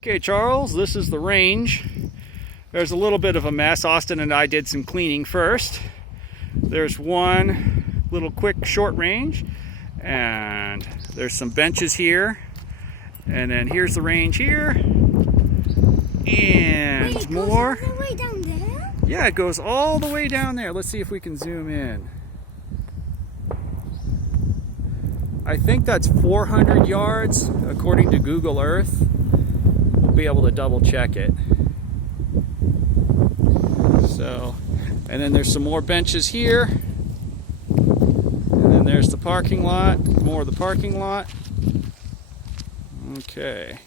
Okay, Charles, this is the range. There's a little bit of a mess. Austin and I did some cleaning first. There's one little quick short range, and there's some benches here. And then here's the range here. And Wait, more. Goes all the way down there? Yeah, it goes all the way down there. Let's see if we can zoom in. I think that's 400 yards according to Google Earth. We'll be able to double check it. So, and then there's some more benches here. And then there's the parking lot, more of the parking lot. Okay.